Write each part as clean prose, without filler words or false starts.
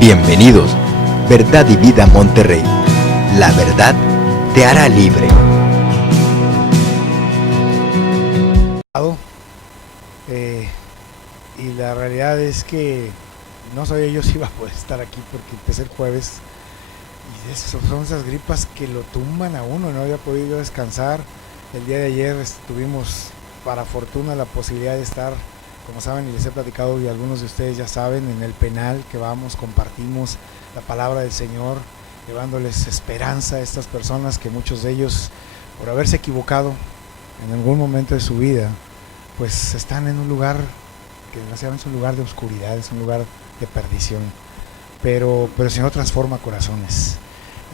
Bienvenidos, Verdad y Vida Monterrey. La verdad te hará libre. Y la realidad es que no sabía yo si iba a poder estar aquí porque empecé el jueves y son esas gripas que lo tumban a uno. No había podido descansar. El día de ayer tuvimos, para fortuna, la posibilidad de estar, como saben y les he platicado y algunos de ustedes ya saben, en el penal que vamos, compartimos la palabra del Señor, llevándoles esperanza a estas personas que muchos de ellos, por haberse equivocado en algún momento de su vida, pues están en un lugar que desgraciadamente es un lugar de oscuridad, es un lugar de perdición, pero el Señor transforma corazones.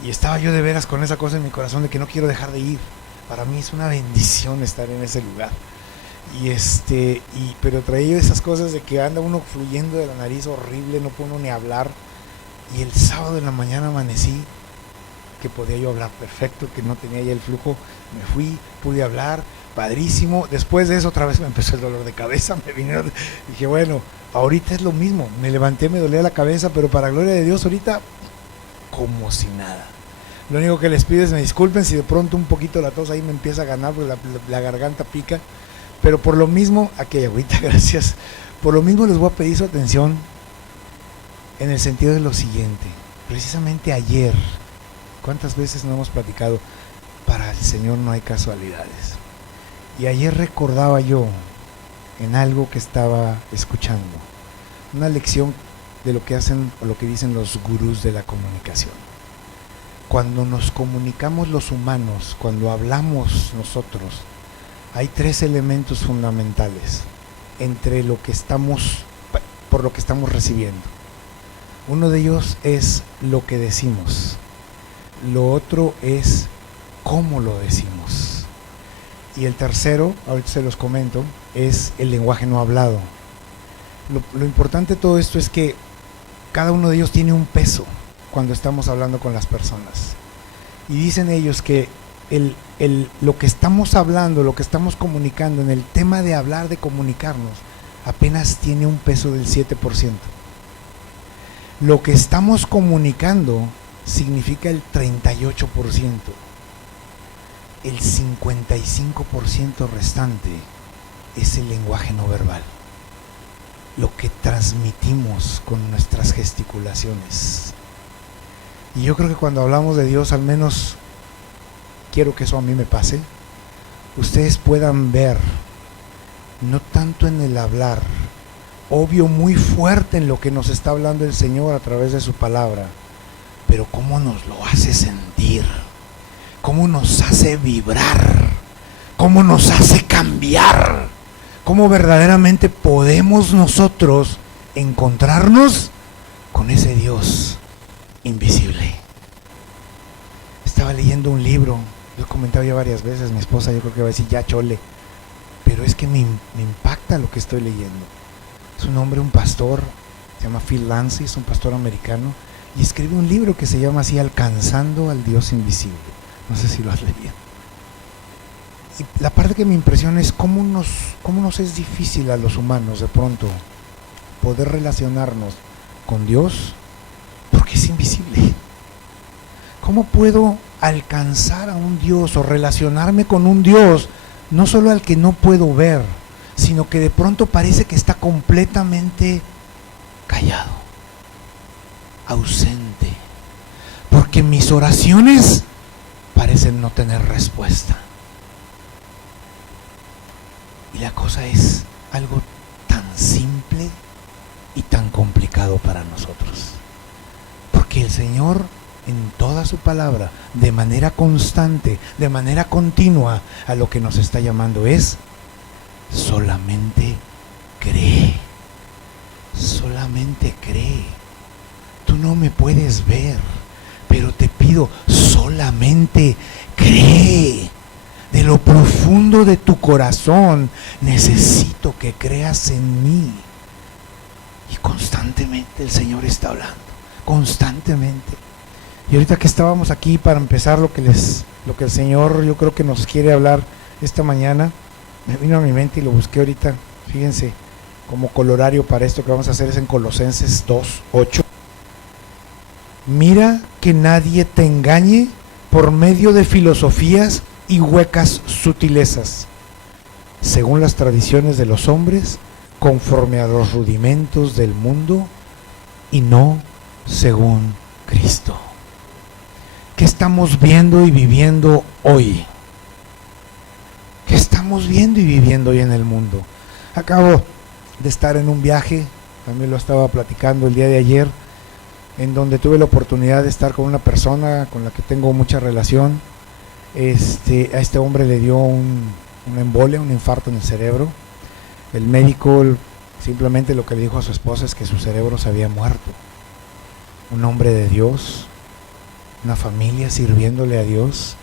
Y estaba yo de veras con esa cosa en mi corazón de que no quiero dejar de ir. Para mí es una bendición estar en ese lugar. Pero traía esas cosas de que anda uno fluyendo de la nariz horrible, no puedo ni hablar. Y el sábado en la mañana amanecí que podía yo hablar perfecto, que no tenía ya el flujo, me fui, pude hablar, padrísimo. Después de eso otra vez me empezó el dolor de cabeza, dije bueno, ahorita es lo mismo, me levanté, me dolía la cabeza, pero para gloria de Dios ahorita como si nada. Lo único que les pido es me disculpen si de pronto un poquito la tos ahí me empieza a ganar porque la garganta pica, pero por lo mismo, aquí agüita, gracias, por lo mismo les voy a pedir su atención en el sentido de lo siguiente. Precisamente ayer, ¿cuántas veces no hemos platicado? Para el Señor no hay casualidades. Y ayer recordaba yo en algo que estaba escuchando, una lección de lo que hacen o lo que dicen los gurús de la comunicación. Cuando nos comunicamos los humanos, cuando hablamos nosotros, hay tres elementos fundamentales entre lo que estamos, por lo que estamos recibiendo. Uno de ellos es lo que decimos. Lo otro es cómo lo decimos. Y el tercero, ahorita se los comento, es el lenguaje no hablado. Lo importante de todo esto es que cada uno de ellos tiene un peso cuando estamos hablando con las personas. Y dicen ellos que lo que estamos hablando, lo que estamos comunicando, en el tema de hablar, de comunicarnos, apenas tiene un peso del 7%. Lo que estamos comunicando significa el 38%. El 55% restante es el lenguaje no verbal, lo que transmitimos con nuestras gesticulaciones. Y yo creo que cuando hablamos de Dios, al menos quiero que eso a mí me pase, ustedes puedan ver, no tanto en el hablar, obvio muy fuerte en lo que nos está hablando el Señor a través de su palabra, pero cómo nos lo hace sentir, cómo nos hace vibrar, cómo nos hace cambiar, cómo verdaderamente podemos nosotros encontrarnos con ese Dios invisible. Estaba leyendo un libro, lo he comentado ya varias veces, mi esposa yo creo que va a decir ya chole, pero es que me impacta lo que estoy leyendo. Es un hombre, un pastor, se llama Phil Yancey, es un pastor americano, y escribe un libro que se llama así, Alcanzando al Dios Invisible. No sé si lo has leído. Y la parte que me impresiona es cómo nos es difícil a los humanos de pronto poder relacionarnos con Dios porque es invisible. ¿Cómo puedo alcanzar a un Dios o relacionarme con un Dios no solo al que no puedo ver, sino que de pronto parece que está completamente callado, ausente, porque mis oraciones parecen no tener respuesta? Y la cosa es algo tan simple y tan complicado para nosotros, porque el Señor en toda su palabra, de manera constante, de manera continua, a lo que nos está llamando es solamente cree, solamente cree. Tú no me puedes ver, pero te pido, solamente cree. De lo profundo de tu corazón, necesito que creas en mí. Y constantemente el Señor está hablando, constantemente. Y ahorita que estábamos aquí para empezar lo que el Señor yo creo que nos quiere hablar esta mañana, me vino a mi mente y lo busqué ahorita, fíjense, como colorario para esto que vamos a hacer es en Colosenses 2:8. mira que nadie te engañe por medio de filosofías y huecas sutilezas, según las tradiciones de los hombres, conforme a los rudimentos del mundo y no según Cristo. ¿Qué estamos viendo y viviendo hoy? ¿Qué estamos viendo y viviendo hoy en el mundo? Acabo de estar en un viaje, también lo estaba platicando el día de ayer, en donde tuve la oportunidad de estar con una persona con la que tengo mucha relación. A este hombre le dio una embolia, un infarto en el cerebro. El médico simplemente lo que le dijo a su esposa es que su cerebro se había muerto. Un hombre de Dios, una familia sirviéndole a Dios,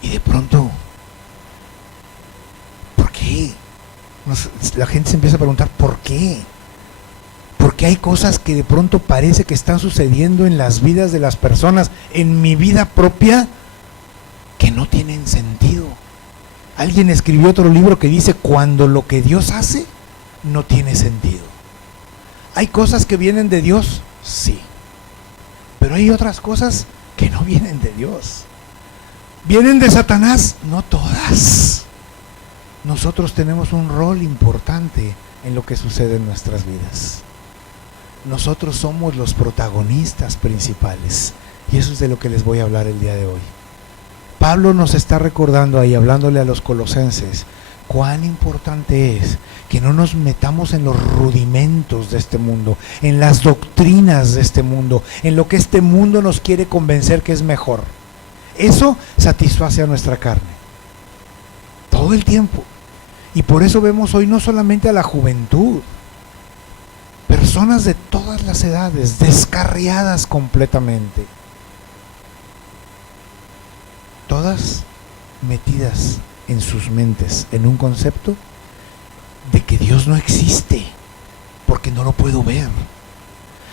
y de pronto, ¿por qué? La gente se empieza a preguntar ¿por qué? Porque hay cosas que de pronto parece que están sucediendo en las vidas de las personas, en mi vida propia, que no tienen sentido. Alguien escribió otro libro que dice: cuando lo que Dios hace no tiene sentido. ¿Hay cosas que vienen de Dios? Sí. Pero hay otras cosas que no vienen de Dios. ¿Vienen de Satanás? No todas. Nosotros tenemos un rol importante en lo que sucede en nuestras vidas. Nosotros somos los protagonistas principales, y eso es de lo que les voy a hablar el día de hoy. Pablo nos está recordando ahí, hablándole a los colosenses, cuán importante es que no nos metamos en los rudimentos de este mundo, en las doctrinas de este mundo, en lo que este mundo nos quiere convencer que es mejor. Eso satisface a nuestra carne todo el tiempo. Y por eso vemos hoy no solamente a la juventud, personas de todas las edades, descarriadas completamente, todas metidas en sus mentes en un concepto de que Dios no existe, porque no lo puedo ver.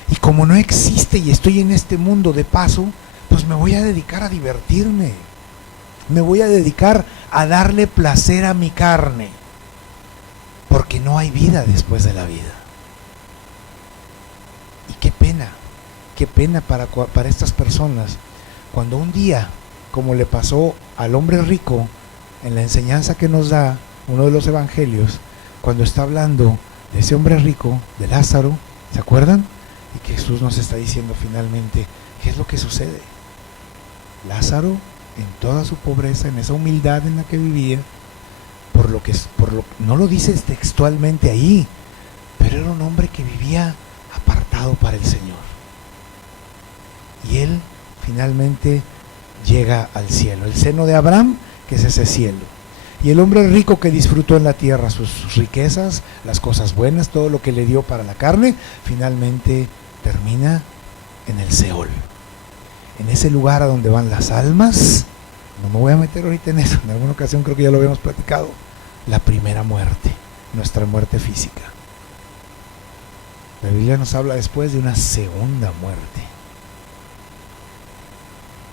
Y como no existe y estoy en este mundo de paso, pues me voy a dedicar a divertirme, me voy a dedicar a darle placer a mi carne, porque no hay vida después de la vida. Y qué pena para estas personas, cuando un día, como le pasó al hombre rico en la enseñanza que nos da uno de los evangelios, cuando está hablando de ese hombre rico, de Lázaro, ¿se acuerdan? Y que Jesús nos está diciendo finalmente, ¿qué es lo que sucede? Lázaro, en toda su pobreza, en esa humildad en la que vivía, no lo dice textualmente ahí, pero era un hombre que vivía apartado para el Señor. Y él finalmente llega al cielo, el seno de Abraham, que es ese cielo. Y el hombre rico que disfrutó en la tierra sus riquezas, las cosas buenas, todo lo que le dio para la carne, finalmente termina en el Seol, en ese lugar a donde van las almas. No me voy a meter ahorita en eso, en alguna ocasión creo que ya lo habíamos platicado. La primera muerte, nuestra muerte física. La Biblia nos habla después de una segunda muerte.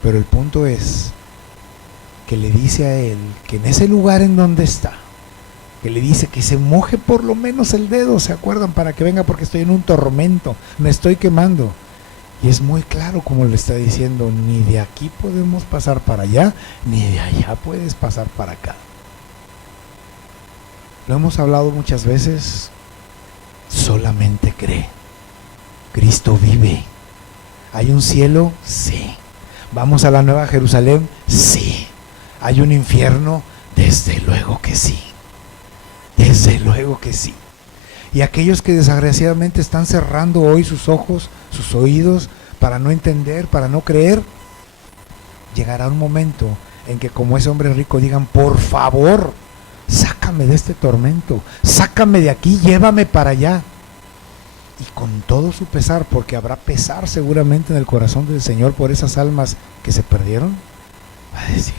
Pero el punto es que le dice a él que en ese lugar en donde está, que le dice que se moje por lo menos el dedo, ¿se acuerdan? Para que venga, porque estoy en un tormento, me estoy quemando. Y es muy claro como le está diciendo, ni de aquí podemos pasar para allá, ni de allá puedes pasar para acá. Lo hemos hablado muchas veces, solamente cree. Cristo vive. ¿Hay un cielo? Sí. ¿Vamos a la Nueva Jerusalén? Sí. ¿Hay un infierno? Desde luego que sí. Desde luego que sí. Y aquellos que desgraciadamente están cerrando hoy sus ojos, sus oídos, para no entender, para no creer, llegará un momento en que, como ese hombre rico, digan: por favor, sácame de este tormento, sácame de aquí, llévame para allá. Y con todo su pesar, porque habrá pesar seguramente en el corazón del Señor por esas almas que se perdieron, va a decir: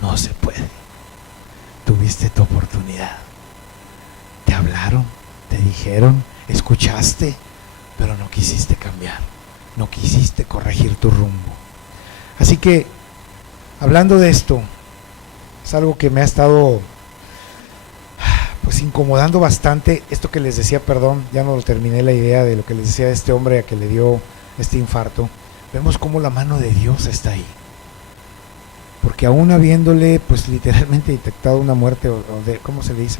no se puede, tuviste tu oportunidad, te hablaron, te dijeron, escuchaste, pero no quisiste cambiar, no quisiste corregir tu rumbo. Así que, hablando de esto, es algo que me ha estado pues incomodando bastante. Esto que les decía, perdón, ya no terminé la idea de lo que les decía de este hombre a que le dio este infarto, vemos cómo la mano de Dios está ahí. Porque aún habiéndole, pues literalmente detectado una muerte, ¿cómo se le dice?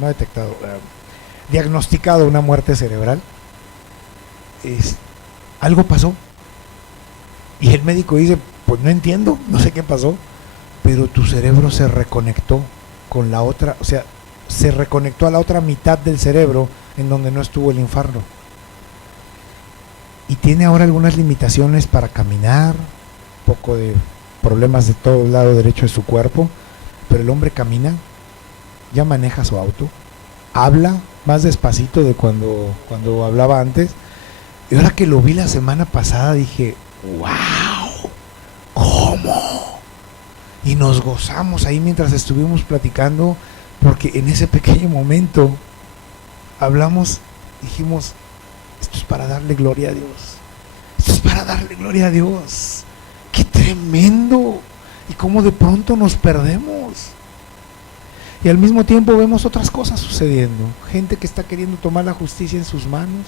No detectado, diagnosticado una muerte cerebral, algo pasó. Y el médico dice, pues no entiendo, no sé qué pasó, pero tu cerebro se reconectó con la otra, o sea, se reconectó a la otra mitad del cerebro en donde no estuvo el infarto. Y tiene ahora algunas limitaciones para caminar, poco de problemas de todo el lado derecho de su cuerpo, pero el hombre camina, ya maneja su auto, habla más despacito de cuando hablaba antes. Y ahora que lo vi la semana pasada dije, ¡wow! ¿Cómo? Y nos gozamos ahí mientras estuvimos platicando, porque en ese pequeño momento hablamos, dijimos, esto es para darle gloria a Dios. Esto es para darle gloria a Dios. ¡Qué tremendo! Y cómo de pronto nos perdemos. Y al mismo tiempo vemos otras cosas sucediendo. Gente que está queriendo tomar la justicia en sus manos.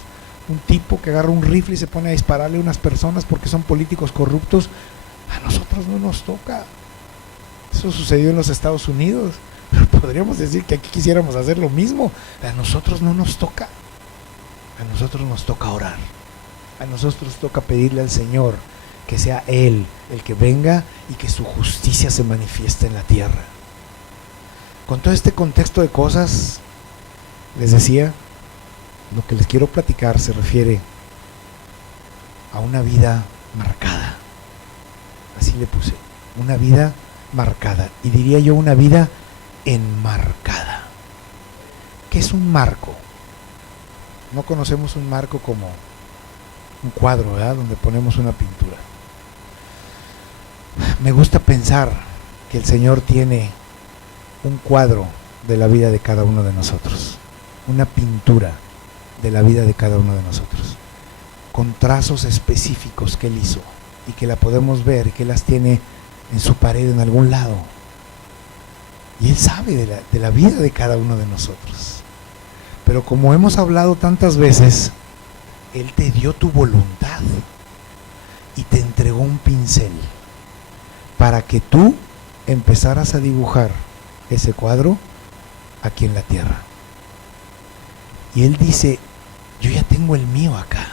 Un tipo que agarra un rifle y se pone a dispararle a unas personas porque son políticos corruptos. A nosotros no nos toca. Eso sucedió en los Estados Unidos. Pero podríamos decir que aquí quisiéramos hacer lo mismo. A nosotros no nos toca. A nosotros nos toca orar. A nosotros nos toca pedirle al Señor que sea Él el que venga y que su justicia se manifieste en la tierra. Con todo este contexto de cosas, les decía, lo que les quiero platicar se refiere a una vida marcada. Así le puse, una vida marcada. Y diría yo una vida enmarcada. ¿Qué es un marco? No conocemos un marco como un cuadro, ¿verdad?, donde ponemos una pintura. Me gusta pensar que el Señor tiene un cuadro de la vida de cada uno de nosotros, una pintura de la vida de cada uno de nosotros, con trazos específicos que Él hizo y que la podemos ver y que las tiene en su pared en algún lado. Y Él sabe de la vida de cada uno de nosotros. Pero como hemos hablado tantas veces, Él te dio tu voluntad y te entregó un pincel para que tú empezaras a dibujar ese cuadro aquí en la tierra. Y Él dice, yo ya tengo el mío acá,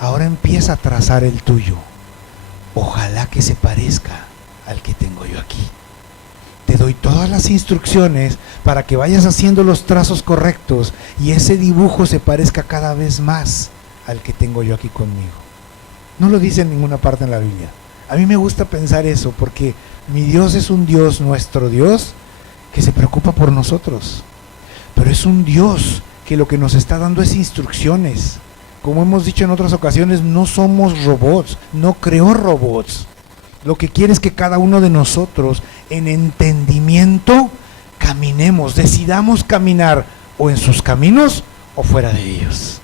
ahora empieza a trazar el tuyo, ojalá que se parezca al que tengo yo aquí. Te doy todas las instrucciones para que vayas haciendo los trazos correctos y ese dibujo se parezca cada vez más al que tengo yo aquí conmigo. No lo dice en ninguna parte en la Biblia. A mí me gusta pensar eso porque mi Dios es un Dios, nuestro Dios, que se preocupa por nosotros. Pero es un Dios que lo que nos está dando es instrucciones. Como hemos dicho en otras ocasiones, no somos robots, no creó robots. Lo que quiere es que cada uno de nosotros, en entendimiento, caminemos, decidamos caminar o en sus caminos o fuera de ellos.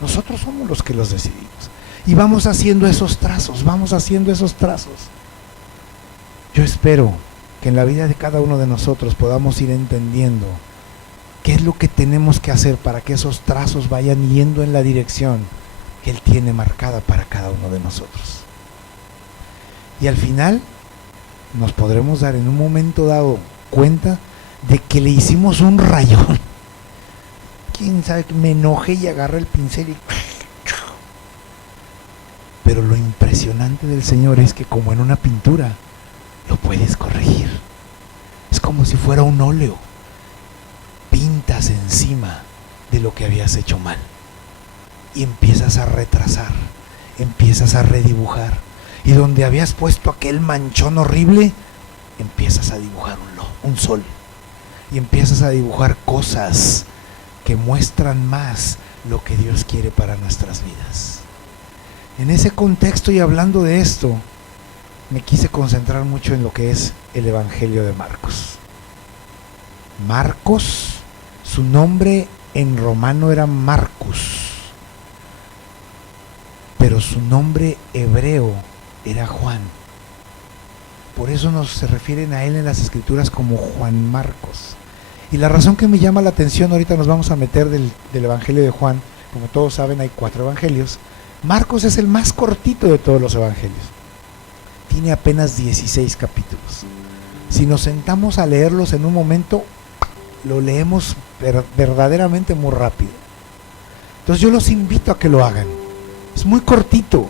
Nosotros somos los que los decidimos. Y vamos haciendo esos trazos, Yo espero que en la vida de cada uno de nosotros podamos ir entendiendo qué es lo que tenemos que hacer para que esos trazos vayan yendo en la dirección que Él tiene marcada para cada uno de nosotros. Y al final nos podremos dar en un momento dado cuenta de que le hicimos un rayón. Quién sabe, me enojé y agarré el pincel y... Pero lo impresionante del Señor es que como en una pintura lo puedes corregir. Es como si fuera un óleo. Pintas encima de lo que habías hecho mal y empiezas a retrasar, empiezas a redibujar, y donde habías puesto aquel manchón horrible empiezas a dibujar un sol y empiezas a dibujar cosas que muestran más lo que Dios quiere para nuestras vidas. En ese contexto y hablando de esto, me quise concentrar mucho en lo que es el Evangelio de Marcos. Marcos, su nombre en romano era Marcus, pero su nombre hebreo era Juan. Por eso se refieren a él en las escrituras como Juan Marcos. Y la razón que me llama la atención, ahorita nos vamos a meter del Evangelio de Juan, como todos saben hay 4 evangelios, Marcos es el más cortito de todos los evangelios. Tiene apenas 16 capítulos. Si nos sentamos a leerlos en un momento, lo leemos verdaderamente muy rápido. Entonces yo los invito a que lo hagan. Es muy cortito.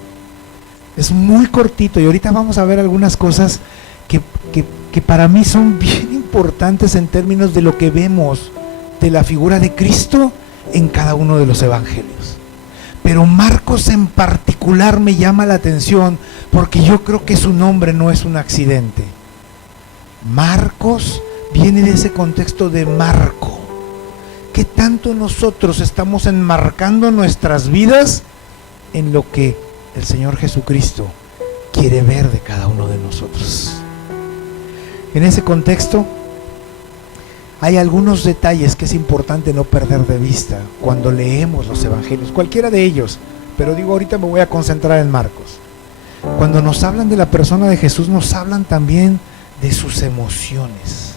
Y ahorita vamos a ver algunas cosas que para mí son bien importantes en términos de lo que vemos de la figura de Cristo en cada uno de los evangelios. Pero Marcos en particular me llama la atención porque yo creo que su nombre no es un accidente. Marcos viene de ese contexto de marco. ¿Qué tanto nosotros estamos enmarcando nuestras vidas en lo que el Señor Jesucristo quiere ver de cada uno de nosotros? En ese contexto hay algunos detalles que es importante no perder de vista cuando leemos los evangelios, cualquiera de ellos, pero digo, ahorita me voy a concentrar en Marcos. Cuando nos hablan de la persona de Jesús, nos hablan también de sus emociones,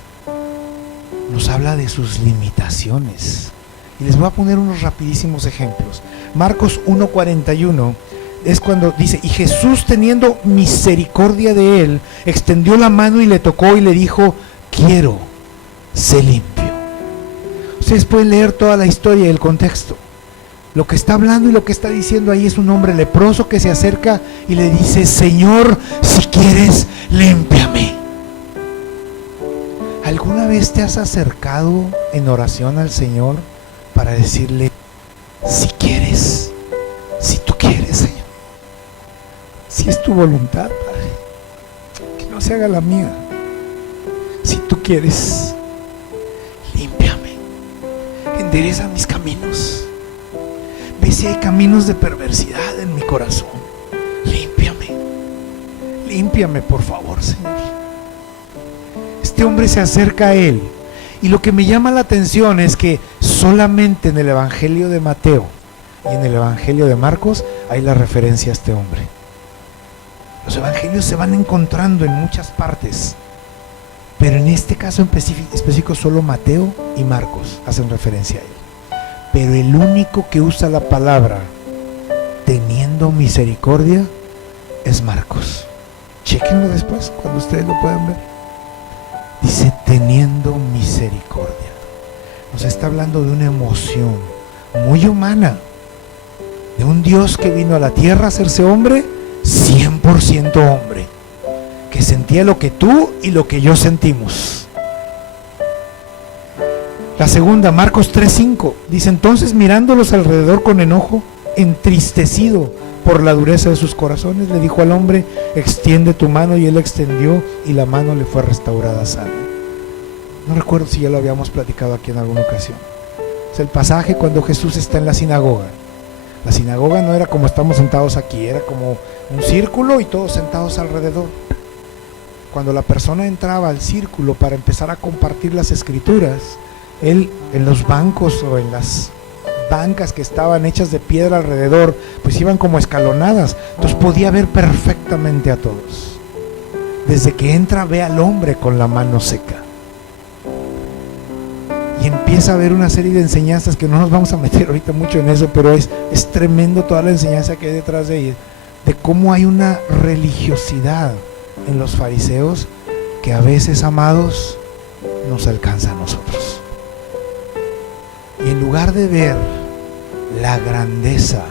nos habla de sus limitaciones, y les voy a poner unos rapidísimos ejemplos. Marcos 1:41 es cuando dice: y Jesús, teniendo misericordia de él, extendió la mano y le tocó y le dijo: quiero, sé limpio. Ustedes pueden leer toda la historia y el contexto. Lo que está hablando y lo que está diciendo ahí es un hombre leproso que se acerca y le dice: Señor, si quieres, límpiame. ¿Alguna vez te has acercado en oración al Señor para decirle: si quieres, si tú quieres, Señor, si es tu voluntad, Padre, que no se haga la mía, si tú quieres, límpiame, endereza mis caminos, ve si hay caminos de perversidad en mi corazón, límpiame por favor, Señor. Este hombre se acerca a él, y lo que me llama la atención es que solamente en el Evangelio de Mateo y en el Evangelio de Marcos hay la referencia a este hombre. Los evangelios se van encontrando en muchas partes, pero en este caso en específico solo Mateo y Marcos hacen referencia a él. Pero el único que usa la palabra teniendo misericordia es Marcos. Chéquenlo después cuando ustedes lo puedan ver. Dice teniendo misericordia. Nos está hablando de una emoción muy humana, de un Dios que vino a la tierra a hacerse hombre, 100% hombre, que sentía lo que tú y lo que yo sentimos. La segunda, Marcos 3:5, dice: entonces mirándolos alrededor con enojo, entristecido por la dureza de sus corazones, le dijo al hombre: extiende tu mano, y él extendió, y la mano le fue restaurada sana. No recuerdo si ya lo habíamos platicado aquí en alguna ocasión. Es el pasaje cuando Jesús está en la sinagoga. La sinagoga no era como estamos sentados aquí, era como un círculo y todos sentados alrededor. Cuando la persona entraba al círculo para empezar a compartir las escrituras, él en los bancos o en las bancas que estaban hechas de piedra alrededor, pues iban como escalonadas, entonces podía ver perfectamente a todos. Desde que entra, ve al hombre con la mano seca y empieza a ver una serie de enseñanzas que no nos vamos a meter ahorita mucho en eso, pero es tremendo toda la enseñanza que hay detrás de ella, de cómo hay una religiosidad en los fariseos que a veces, amados, nos alcanza a nosotros. Y en lugar de ver la grandeza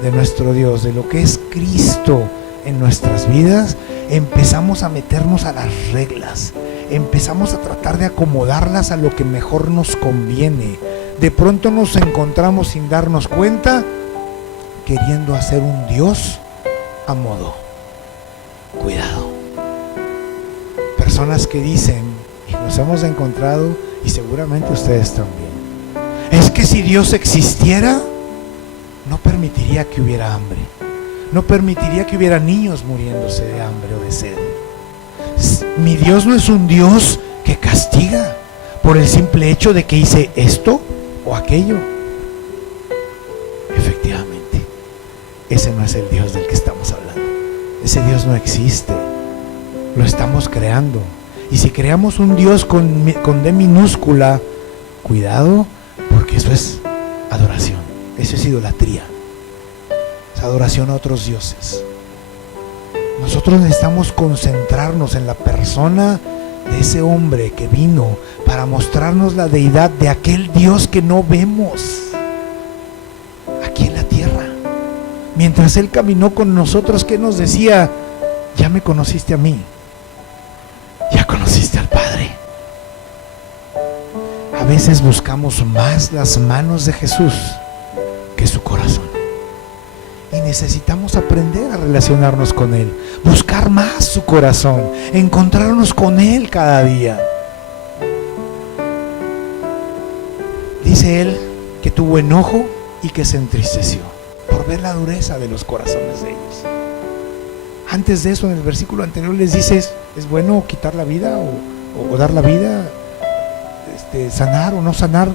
de nuestro Dios, de lo que es Cristo en nuestras vidas, empezamos a meternos a las reglas, empezamos a tratar de acomodarlas a lo que mejor nos conviene. De pronto nos encontramos sin darnos cuenta queriendo hacer un Dios a modo. Cuidado. Personas que dicen, y nos hemos encontrado, y seguramente ustedes también, es que si Dios existiera, no permitiría que hubiera hambre, no permitiría que hubiera niños muriéndose de hambre o de sed. Mi Dios no es un Dios que castiga por el simple hecho de que hice esto o aquello. Efectivamente, ese no es el Dios del que estamos hablando. Ese Dios no existe, lo estamos creando. Y si creamos un Dios con D minúscula, cuidado, porque eso es adoración, eso es idolatría. es adoración a otros dioses. Nosotros necesitamos concentrarnos en la persona de ese hombre que vino para mostrarnos la deidad de aquel Dios que no vemos aquí en la tierra. Mientras Él caminó con nosotros, ¿qué nos decía? Ya me conociste a mí, ya conociste al Padre. A veces buscamos más las manos de Jesús que su corazón. Y necesitamos aprender a relacionarnos con Él, buscar más su corazón, encontrarnos con Él cada día. Dice Él que tuvo enojo y que se entristeció por ver la dureza de los corazones de ellos. Antes de eso, en el versículo anterior les dice, ¿es bueno quitar la vida o dar la vida? ¿Sanar o no sanar?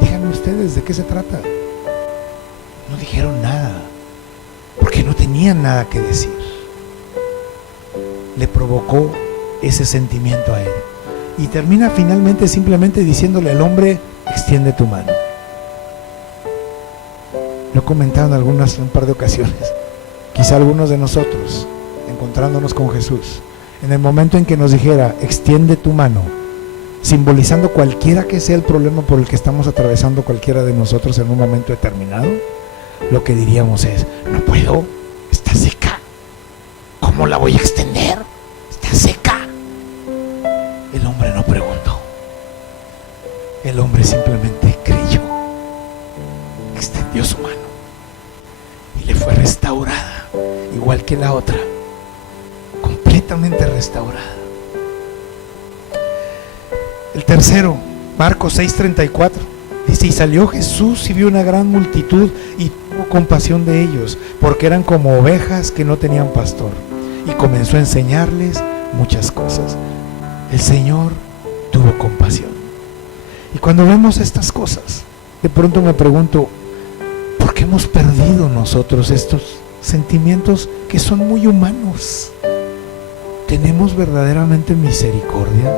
Díganme ustedes, ¿de qué se trata? No dijeron nada, porque no tenían nada que decir. Le provocó ese sentimiento a él. Y termina finalmente simplemente diciéndole al hombre, extiende tu mano. Lo he comentado en un par de ocasiones. Quizá algunos de nosotros, encontrándonos con Jesús, en el momento en que nos dijera, extiende tu mano, simbolizando cualquiera que sea el problema por el que estamos atravesando cualquiera de nosotros en un momento determinado, lo que diríamos es, no puedo, está seca, ¿cómo la voy a extender? Está seca. El hombre no preguntó, el hombre simplemente creyó, extendió su mano y le fue restaurada, igual que la otra, completamente restaurada. El tercero, Marcos 6:34, dice, y salió Jesús y vio una gran multitud y tuvo compasión de ellos, porque eran como ovejas que no tenían pastor, y comenzó a enseñarles muchas cosas. El Señor tuvo compasión. Y cuando vemos estas cosas, de pronto me pregunto, ¿por qué hemos perdido nosotros estos sentimientos que son muy humanos? ¿Tenemos verdaderamente misericordia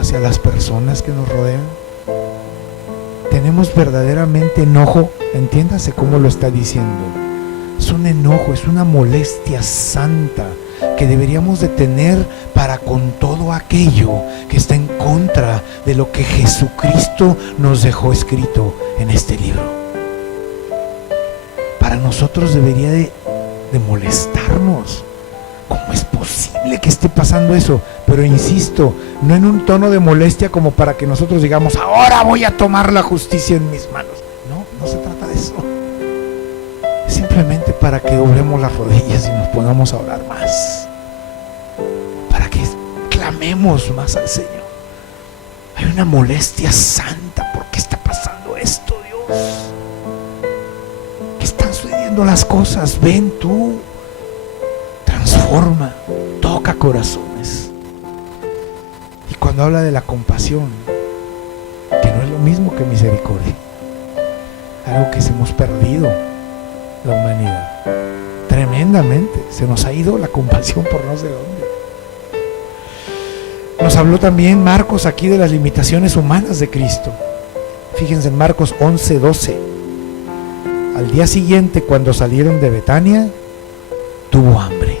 hacia las personas que nos rodean? ¿Tenemos verdaderamente enojo? Entiéndase cómo lo está diciendo. Es un enojo, es una molestia santa que deberíamos de tener para con todo aquello que está en contra de lo que Jesucristo nos dejó escrito en este libro. Para nosotros debería de molestarnos. ¿Cómo es posible que esté pasando eso? Pero insisto, no en un tono de molestia como para que nosotros digamos, ahora voy a tomar la justicia en mis manos. No se trata de eso. Es simplemente para que doblemos las rodillas y nos pongamos a orar más. Para que clamemos más al Señor. Hay una molestia santa. ¿Por qué está pasando esto, Dios? ¿Qué están sucediendo las cosas? Ven tú. Transforma, toca corazones. Y cuando habla de la compasión, que no es lo mismo que misericordia, algo que se hemos perdido la humanidad tremendamente, se nos ha ido la compasión por no sé dónde. Nos habló también Marcos aquí de las limitaciones humanas de Cristo. Fíjense en Marcos 11:12. Al día siguiente, cuando salieron de Betania, tuvo hambre.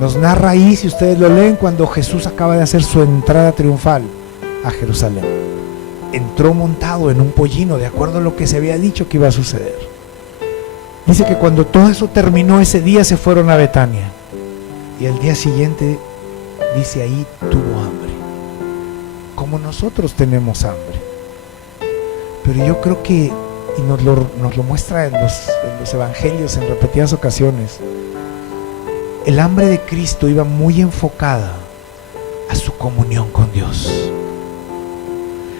Nos narra ahí, si ustedes lo leen, cuando Jesús acaba de hacer su entrada triunfal a Jerusalén. Entró montado en un pollino, de acuerdo a lo que se había dicho que iba a suceder. Dice que cuando todo eso terminó, ese día se fueron a Betania. Y el día siguiente, dice ahí, tuvo hambre. Como nosotros tenemos hambre. Pero yo creo que, y nos lo muestra en los evangelios en repetidas ocasiones, el hambre de Cristo iba muy enfocada a su comunión con Dios.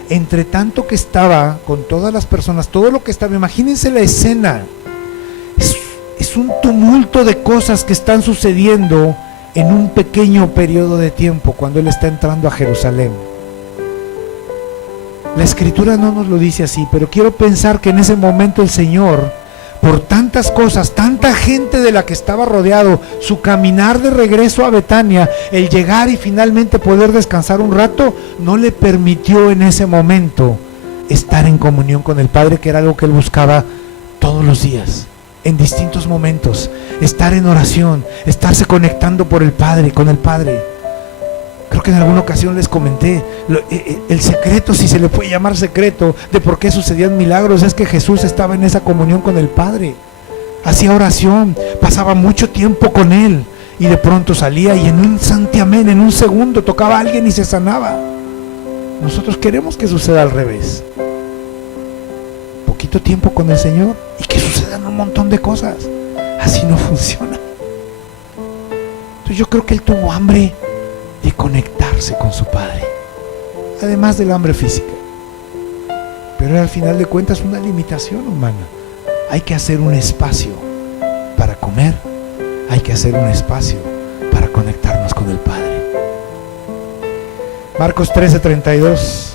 Entre tanto que estaba con todas las personas, todo lo que estaba, imagínense la escena, es un tumulto de cosas que están sucediendo en un pequeño periodo de tiempo cuando Él está entrando a Jerusalén. La Escritura no nos lo dice así, pero quiero pensar que en ese momento el Señor, por tantas cosas, tanta gente de la que estaba rodeado, su caminar de regreso a Betania, el llegar y finalmente poder descansar un rato, no le permitió en ese momento estar en comunión con el Padre, que era algo que Él buscaba todos los días, en distintos momentos, estar en oración, estarse conectando con el Padre. Creo que en alguna ocasión les comenté, el secreto, si se le puede llamar secreto, de por qué sucedían milagros, es que Jesús estaba en esa comunión con el Padre, hacía oración, pasaba mucho tiempo con Él, y de pronto salía y en un santiamén, en un segundo, tocaba a alguien y se sanaba. Nosotros queremos que suceda al revés. Poquito tiempo con el Señor y que sucedan un montón de cosas. Así no funciona. Entonces yo creo que Él tuvo hambre de conectarse con su Padre, además del hambre física. Pero al final de cuentas una limitación humana. Hay que hacer un espacio para comer, hay que hacer un espacio para conectarnos con el Padre. Marcos 13:32.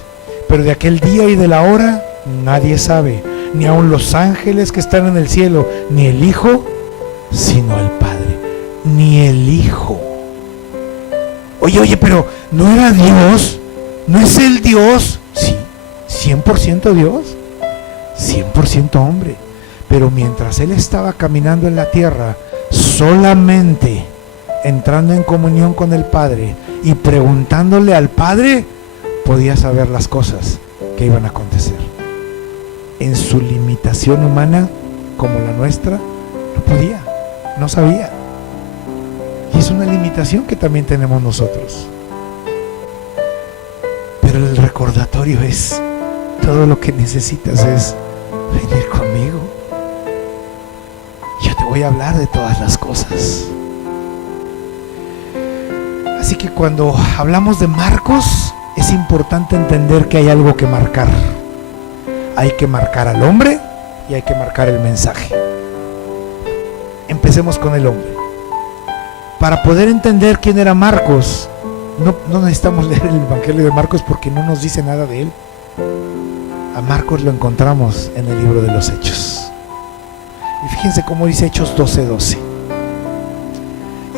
Pero de aquel día y de la hora nadie sabe, ni aun los ángeles que están en el cielo, ni el Hijo, sino el Padre. Ni el Hijo. Oye, pero ¿no era Dios? ¿No es Él Dios? Sí, 100% Dios, 100% hombre. Pero mientras Él estaba caminando en la tierra, solamente entrando en comunión con el Padre y preguntándole al Padre, podía saber las cosas que iban a acontecer. En su limitación humana, como la nuestra, no podía, no sabía. Y es una limitación que también tenemos nosotros. Pero el recordatorio es, todo lo que necesitas es venir conmigo. Yo te voy a hablar de todas las cosas. Así que cuando hablamos de Marcos, es importante entender que hay algo que marcar. Hay que marcar al hombre y hay que marcar el mensaje. Empecemos con el hombre. Para poder entender quién era Marcos, no necesitamos leer el Evangelio de Marcos porque no nos dice nada de él. A Marcos lo encontramos en el libro de los Hechos. Y fíjense cómo dice Hechos 12:12.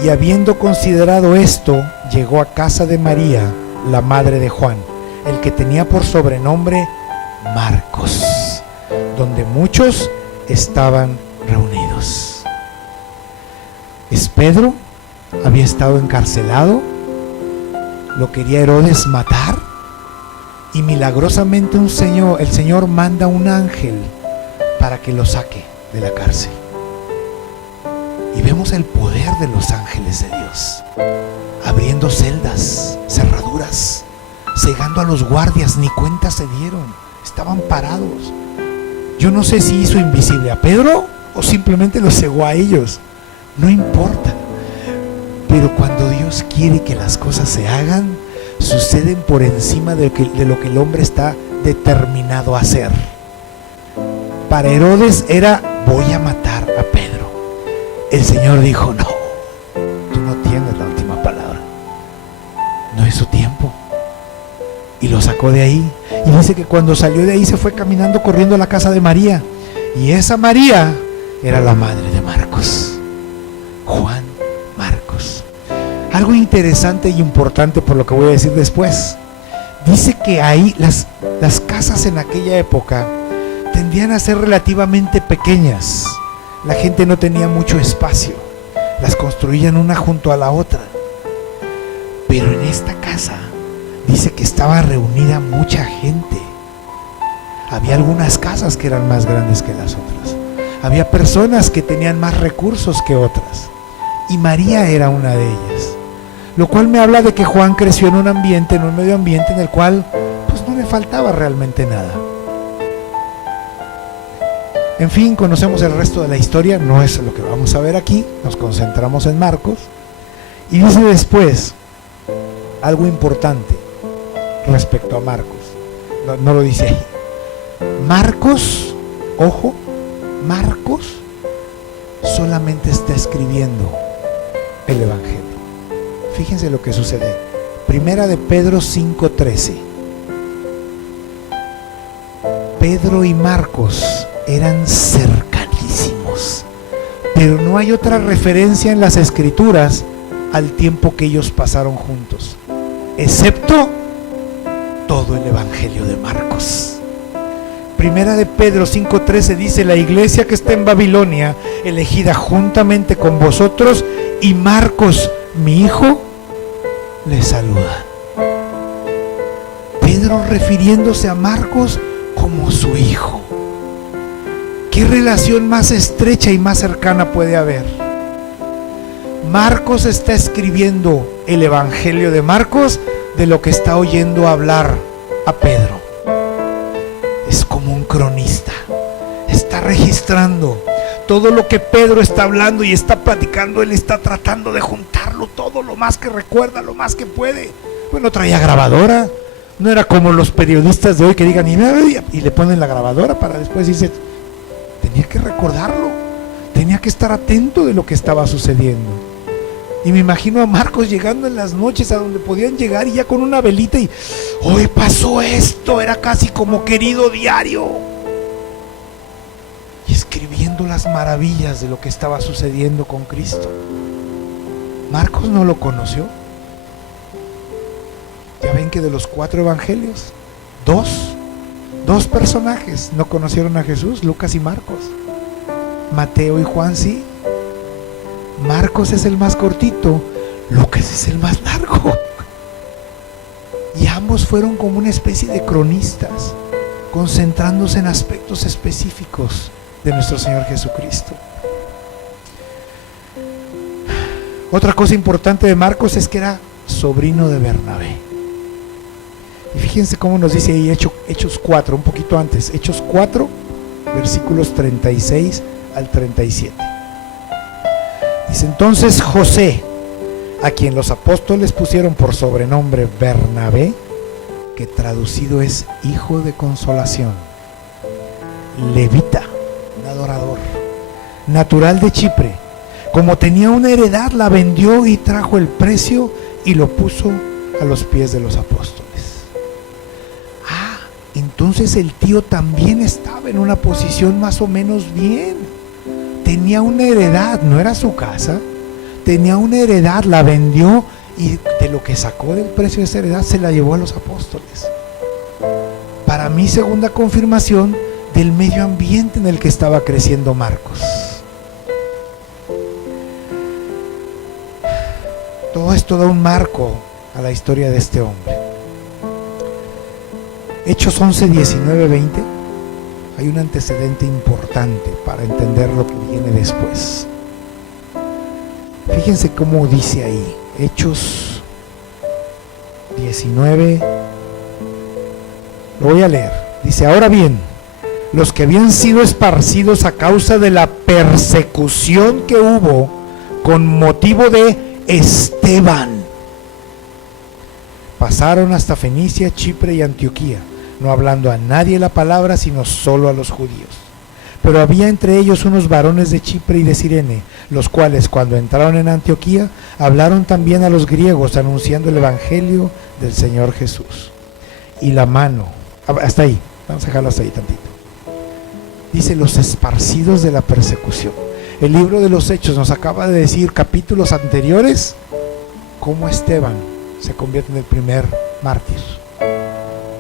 Y habiendo considerado esto, llegó a casa de María, la madre de Juan, el que tenía por sobrenombre Marcos, donde muchos estaban reunidos. Es Pedro, había estado encarcelado, lo quería Herodes matar, y milagrosamente el Señor manda un ángel para que lo saque de la cárcel. Y vemos el poder de los ángeles de Dios, abriendo celdas, cerraduras, cegando a los guardias, ni cuenta se dieron, estaban parados. Yo no sé si hizo invisible a Pedro o simplemente los cegó a ellos, no importa. Pero cuando Dios quiere que las cosas se hagan, suceden por encima de lo que el hombre está determinado a hacer. Para Herodes era, voy a matar a Pedro. El Señor dijo, no, tú no tienes la última palabra, no es su tiempo. Y lo sacó de ahí. Y dice que cuando salió de ahí se fue caminando, corriendo a la casa de María. Y esa María era la madre de Marcos, Juan Marcos. Algo interesante y importante por lo que voy a decir después. Dice que ahí las casas en aquella época tendían a ser relativamente pequeñas. La gente no tenía mucho espacio, las construían una junto a la otra. Pero en esta casa dice que estaba reunida mucha gente. Había algunas casas que eran más grandes que las otras. Había personas que tenían más recursos que otras. Y María era una de ellas. Lo cual me habla de que Juan creció en un ambiente, en un medio ambiente en el cual pues no le faltaba realmente nada. En fin, conocemos el resto de la historia, no es lo que vamos a ver aquí, nos concentramos en Marcos. Y dice después algo importante respecto a Marcos. No lo dice ahí. Marcos, ojo, Marcos solamente está escribiendo el Evangelio. Fíjense lo que sucede. Primera de Pedro 5:13. Pedro y Marcos eran cercanísimos, pero no hay otra referencia en las escrituras al tiempo que ellos pasaron juntos, excepto todo el Evangelio de Marcos. Primera de Pedro 5:13 dice: la iglesia que está en Babilonia, elegida juntamente con vosotros, y Marcos, mi hijo, les saluda. Pedro refiriéndose a Marcos como su hijo. ¿Qué relación más estrecha y más cercana puede haber? Marcos está escribiendo el Evangelio de Marcos de lo que está oyendo hablar a Pedro. Es como un cronista, está registrando todo lo que Pedro está hablando y está platicando. Él está tratando de juntarlo todo, lo más que recuerda, lo más que puede. Bueno, traía grabadora, no era como los periodistas de hoy que digan y le ponen la grabadora para después irse. Tenía que recordarlo, tenía que estar atento de lo que estaba sucediendo. Y me imagino a Marcos llegando en las noches a donde podían llegar y ya con una velita y hoy pasó esto, era casi como querido diario, y escribiendo las maravillas de lo que estaba sucediendo con Cristo. Marcos no lo conoció. Ya ven que de los 4 evangelios, dos personajes no conocieron a Jesús, Lucas y Marcos. Mateo y Juan sí. Marcos es el más cortito, Lucas es el más largo. Y ambos fueron como una especie de cronistas, concentrándose en aspectos específicos de nuestro Señor Jesucristo. Otra cosa importante de Marcos es que era sobrino de Bernabé. Y fíjense cómo nos dice ahí Hechos 4, un poquito antes, Hechos 4, versículos 36 al 37. Dice: entonces José, a quien los apóstoles pusieron por sobrenombre Bernabé, que traducido es hijo de consolación, levita, un adorador, natural de Chipre, como tenía una heredad, la vendió y trajo el precio y lo puso a los pies de los apóstoles. Entonces el tío también estaba en una posición más o menos bien. Tenía una heredad, no era su casa, tenía una heredad, la vendió y de lo que sacó del precio de esa heredad se la llevó a los apóstoles. Para mí, segunda confirmación del medio ambiente en el que estaba creciendo Marcos. Todo esto da un marco a la historia de este hombre. Hechos 11, 19, 20. Hay un antecedente importante para entender lo que viene después. Fíjense cómo dice ahí, Hechos 19, lo voy a leer. Dice: ahora bien, los que habían sido esparcidos a causa de la persecución que hubo con motivo de Esteban, pasaron hasta Fenicia, Chipre y Antioquía, no hablando a nadie la palabra, sino solo a los judíos. Pero había entre ellos unos varones de Chipre y de Cirene, los cuales, cuando entraron en Antioquía, hablaron también a los griegos, anunciando el evangelio del Señor Jesús. Y la mano, hasta ahí, vamos a dejarlo hasta ahí tantito. Dice: los esparcidos de la persecución. El libro de los Hechos nos acaba de decir, capítulos anteriores, cómo Esteban se convierte en el primer mártir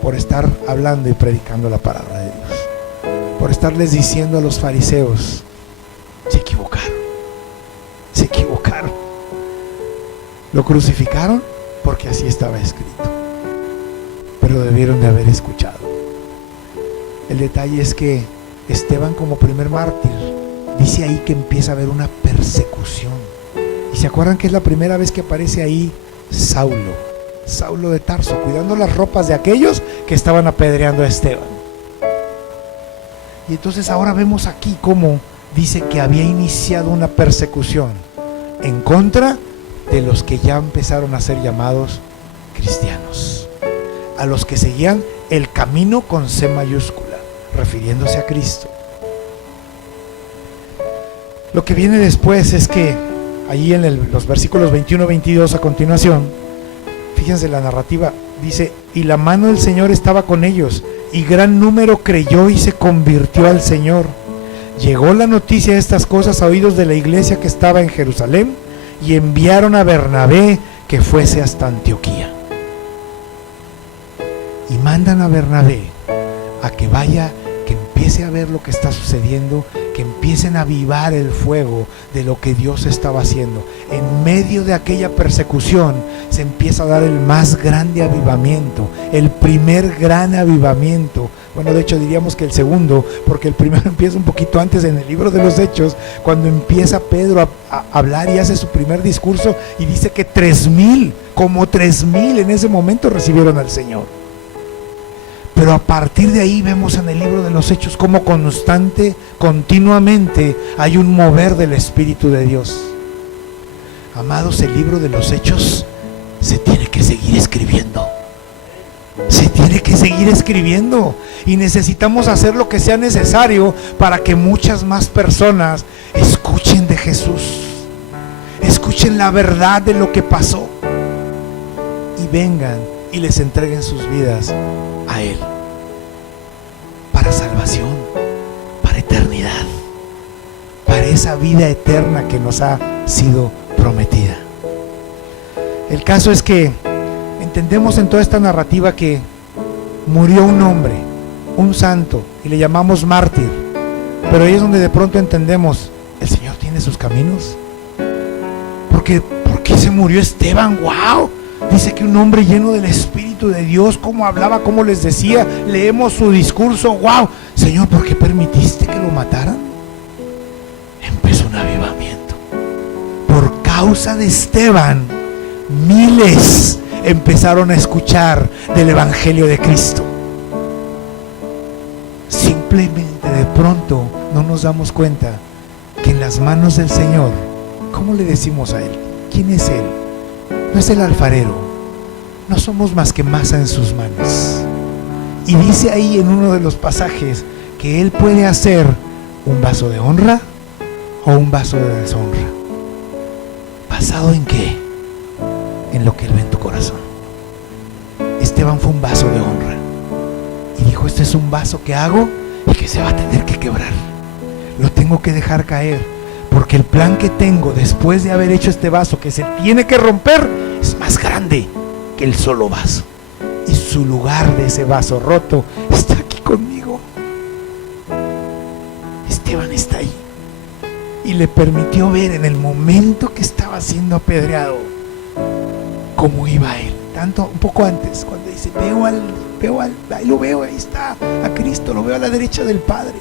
por estar hablando y predicando la palabra de Dios, por estarles diciendo a los fariseos: se equivocaron, lo crucificaron porque así estaba escrito, pero debieron de haber escuchado. El detalle es que Esteban, como primer mártir, dice ahí que empieza a haber una persecución. Y se acuerdan que es la primera vez que aparece ahí Saulo de Tarso, cuidando las ropas de aquellos que estaban apedreando a Esteban. Y entonces ahora vemos aquí cómo dice que había iniciado una persecución en contra de los que ya empezaron a ser llamados cristianos, a los que seguían el camino con C mayúscula, refiriéndose a Cristo. Lo que viene después es que allí en los versículos 21-22 a continuación, fíjense la narrativa, dice: y la mano del Señor estaba con ellos, y gran número creyó y se convirtió al Señor. Llegó la noticia de estas cosas a oídos de la iglesia que estaba en Jerusalén, y enviaron a Bernabé que fuese hasta Antioquía. Y mandan a Bernabé a que vaya, que empiece a ver lo que está sucediendo, que empiecen a avivar el fuego de lo que Dios estaba haciendo. En medio de aquella persecución se empieza a dar el más grande avivamiento, el primer gran avivamiento. Bueno, de hecho diríamos que el segundo, porque el primero empieza un poquito antes en el libro de los Hechos, cuando empieza Pedro a hablar y hace su primer discurso y dice que 3,000, como 3,000 en ese momento recibieron al Señor. Pero a partir de ahí vemos en el libro de los Hechos cómo continuamente hay un mover del Espíritu de Dios. Amados, el libro de los Hechos se tiene que seguir escribiendo. Se tiene que seguir escribiendo y necesitamos hacer lo que sea necesario para que muchas más personas escuchen de Jesús, escuchen la verdad de lo que pasó y vengan y les entreguen sus vidas a Él para salvación, para eternidad, para esa vida eterna que nos ha sido prometida. El caso es que entendemos en toda esta narrativa que murió un hombre, un santo, y le llamamos mártir, pero ahí es donde de pronto entendemos, el Señor tiene sus caminos. ¿Por qué se murió Esteban? ¡Wow! Dice que un hombre lleno del Espíritu de Dios, cómo hablaba, cómo les decía, leemos su discurso. ¡Wow! Señor, ¿por qué permitiste que lo mataran? Empezó un avivamiento. Por causa de Esteban, miles empezaron a escuchar del Evangelio de Cristo. Simplemente de pronto no nos damos cuenta que en las manos del Señor, ¿cómo le decimos a Él? ¿Quién es Él? No es el alfarero, no somos más que masa en sus manos. Y dice ahí en uno de los pasajes que Él puede hacer un vaso de honra o un vaso de deshonra. ¿Basado en qué? En lo que Él ve en tu corazón. Esteban fue un vaso de honra y dijo, este es un vaso que hago y que se va a tener que quebrar, lo tengo que dejar caer, porque el plan que tengo después de haber hecho este vaso que se tiene que romper es más grande que el solo vaso, y su lugar de ese vaso roto está aquí conmigo. Esteban está ahí y le permitió ver en el momento que estaba siendo apedreado cómo iba él. Tanto, un poco antes, cuando dice, ahí lo veo, ahí está, a Cristo, lo veo a la derecha del Padre.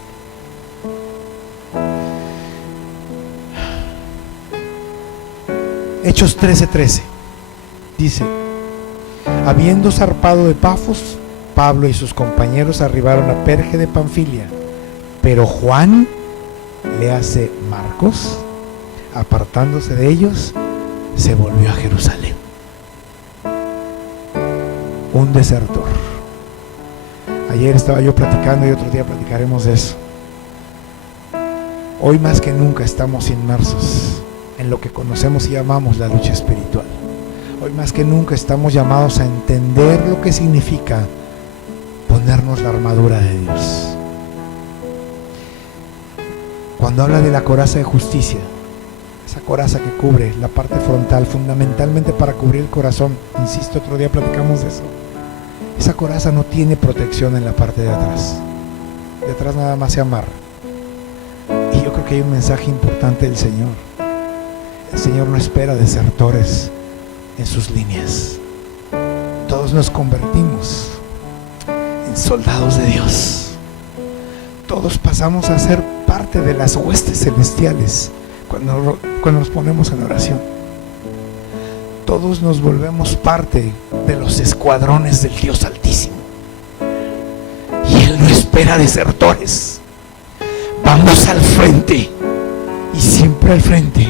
Hechos 13:13 dice, habiendo zarpado de Pafos, Pablo y sus compañeros arribaron a Perge de Panfilia, pero Juan, le hace Marcos, apartándose de ellos, se volvió a Jerusalén. Un desertor. Ayer estaba yo platicando y otro día platicaremos de eso. Hoy más que nunca estamos inmersos en lo que conocemos y llamamos la lucha espiritual. Hoy más que nunca estamos llamados a entender lo que significa ponernos la armadura de Dios. Cuando habla de la coraza de justicia, esa coraza que cubre la parte frontal, fundamentalmente para cubrir el corazón, insisto, otro día platicamos de eso. Esa coraza no tiene protección en la parte de atrás. De atrás nada más se amarra. Y yo creo que hay un mensaje importante del Señor. El Señor no espera desertores en sus líneas. Todos nos convertimos en soldados de Dios. Todos pasamos a ser parte de las huestes celestiales cuando nos ponemos en oración. Todos nos volvemos parte de los escuadrones del Dios Altísimo. Y Él no espera desertores. Vamos al frente, y siempre al frente.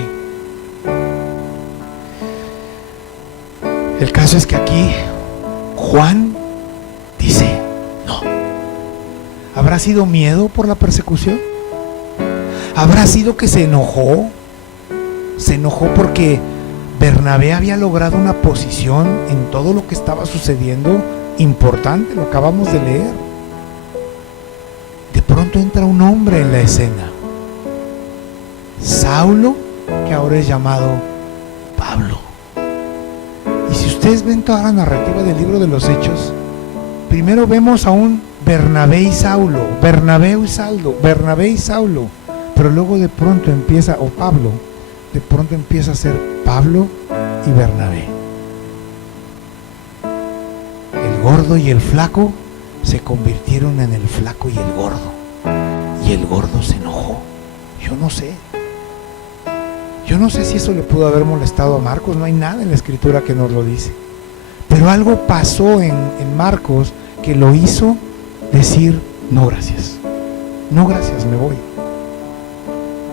El caso es que aquí Juan dice, no. ¿Habrá sido miedo por la persecución? ¿Habrá sido que se enojó? Se enojó porque Bernabé había logrado una posición en todo lo que estaba sucediendo importante, lo acabamos de leer. De pronto entra un hombre en la escena, Saulo, que ahora es llamado Pablo. Y si ustedes ven toda la narrativa del libro de los Hechos, primero vemos a un Bernabé y Saulo, Bernabé y Saulo, pero luego de pronto empieza, o Pablo, de pronto empieza a ser Pablo y Bernabé. El gordo y el flaco se convirtieron en el flaco y el gordo, y el gordo se enojó. Yo no sé si eso le pudo haber molestado a Marcos, no hay nada en la escritura que nos lo dice, pero algo pasó en Marcos que lo hizo decir: no gracias, me voy.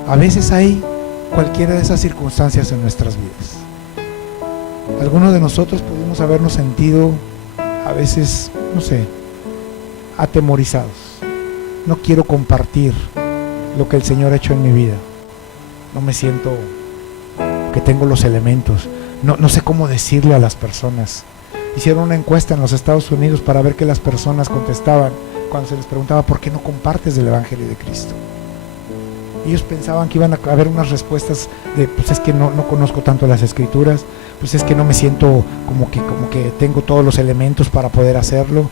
A veces hay cualquiera de esas circunstancias en nuestras vidas. Algunos de nosotros pudimos habernos sentido a veces, no sé, atemorizados. No quiero compartir lo que el Señor ha hecho en mi vida. No me siento que tengo los elementos. No sé cómo decirle a las personas. Hicieron una encuesta en los Estados Unidos para ver qué las personas contestaban cuando se les preguntaba: ¿por qué no compartes del Evangelio de Cristo? Ellos pensaban que iban a haber unas respuestas de: pues es que no conozco tanto las escrituras, pues es que no me siento como que tengo todos los elementos para poder hacerlo,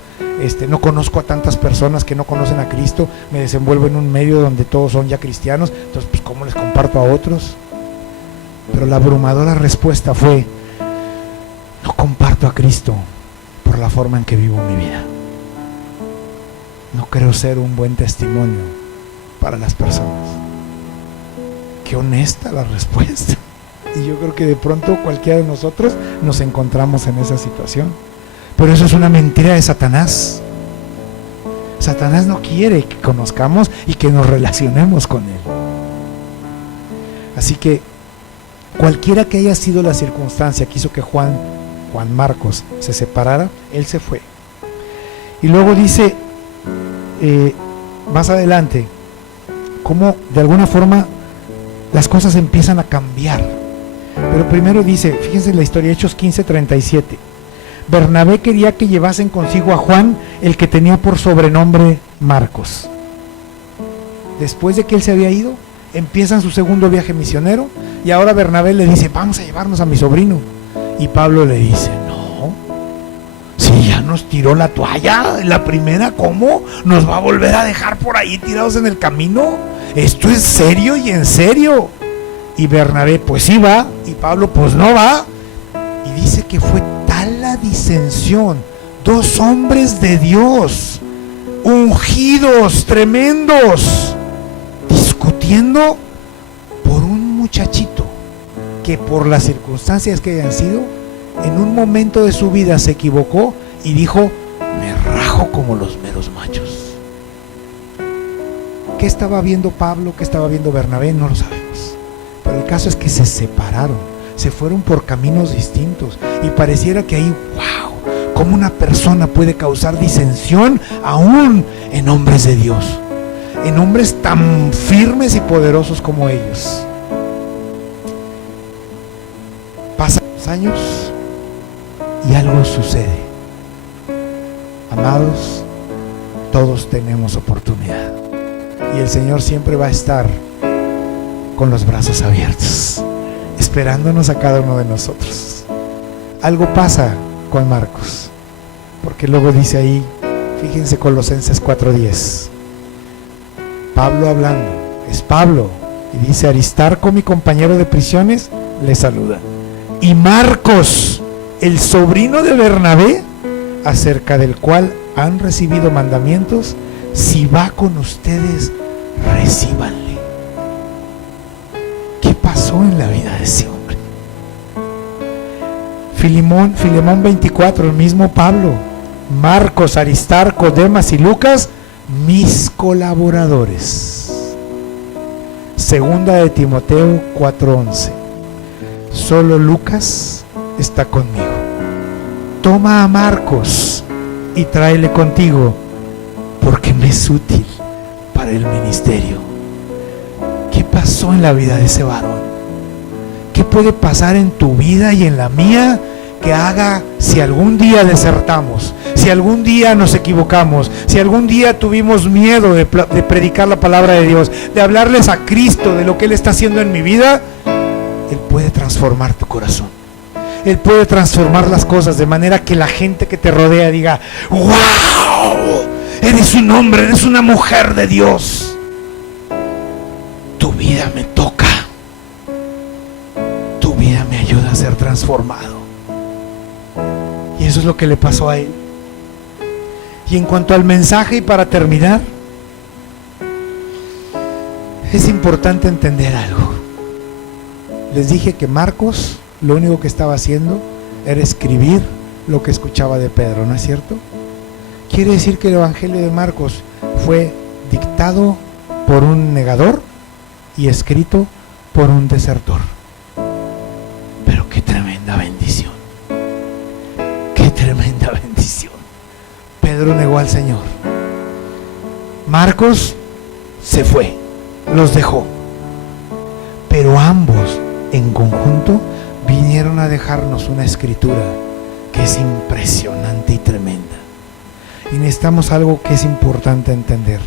no conozco a tantas personas que no conocen a Cristo, me desenvuelvo en un medio donde todos son ya cristianos, entonces pues ¿cómo les comparto a otros? Pero la abrumadora respuesta fue: no comparto a Cristo por la forma en que vivo mi vida. No creo ser un buen testimonio para las personas. Qué honesta la respuesta. Y yo creo que de pronto cualquiera de nosotros nos encontramos en esa situación. Pero eso es una mentira de Satanás. Satanás no quiere que conozcamos y que nos relacionemos con él. Así que cualquiera que haya sido la circunstancia que hizo que Juan Marcos se separara, él se fue. Y luego dice más adelante cómo de alguna forma las cosas empiezan a cambiar. Pero primero dice, fíjense en la historia, Hechos 15:37. Bernabé quería que llevasen consigo a Juan, el que tenía por sobrenombre Marcos. Después de que él se había ido, empiezan su segundo viaje misionero, y ahora Bernabé le dice: vamos a llevarnos a mi sobrino. Y Pablo le dice: no, si ya nos tiró la toalla la primera, ¿cómo nos va a volver a dejar por ahí tirados en el camino? Esto es serio y en serio. Y Bernabé pues sí va, y Pablo pues no va. Y dice que fue tal la disensión, dos hombres de Dios, ungidos, tremendos, discutiendo por un muchachito que por las circunstancias que hayan sido, en un momento de su vida se equivocó y dijo: me rajo como los meros machos. ¿Qué estaba viendo Pablo? ¿Qué estaba viendo Bernabé? No lo sabemos. Pero el caso es que se separaron, se fueron por caminos distintos, y pareciera que ahí, wow, cómo una persona puede causar disensión aún en hombres de Dios, en hombres tan firmes y poderosos como ellos. Pasan los años y algo sucede. Amados, todos tenemos oportunidad, y el Señor siempre va a estar con los brazos abiertos, esperándonos a cada uno de nosotros. Algo pasa con Marcos, porque luego dice ahí, fíjense, Colosenses 4:10, Pablo hablando, es Pablo, y dice: Aristarco, mi compañero de prisiones, le saluda, y Marcos, el sobrino de Bernabé, acerca del cual han recibido mandamientos, si va con ustedes, recíbanle. ¿Qué pasó en la vida de ese hombre? Filemón 24, el mismo Pablo: Marcos, Aristarco, Demas y Lucas, mis colaboradores. Segunda de Timoteo 4:11, solo Lucas está conmigo. Toma a Marcos y tráele contigo, porque me es útil para el ministerio. ¿Qué pasó en la vida de ese varón? ¿Qué puede pasar en tu vida y en la mía que haga, si algún día desertamos, si algún día nos equivocamos, si algún día tuvimos miedo de predicar la palabra de Dios, de hablarles a Cristo de lo que Él está haciendo en mi vida? Él puede transformar tu corazón. Él puede transformar las cosas de manera que la gente que te rodea diga: ¡wow! Eres un hombre, eres una mujer de Dios. Tu vida me toca. Tu vida me ayuda a ser transformado. Y eso es lo que le pasó a él. Y en cuanto al mensaje, y para terminar, es importante entender algo. Les dije que Marcos lo único que estaba haciendo era escribir lo que escuchaba de Pedro, ¿no es cierto? Quiere decir que el Evangelio de Marcos fue dictado por un negador y escrito por un desertor. Pero qué tremenda bendición. Qué tremenda bendición. Pedro negó al Señor. Marcos se fue, los dejó. Pero ambos en conjunto vinieron a dejarnos una escritura que es impresionante y tremenda. Y necesitamos algo que es importante entender.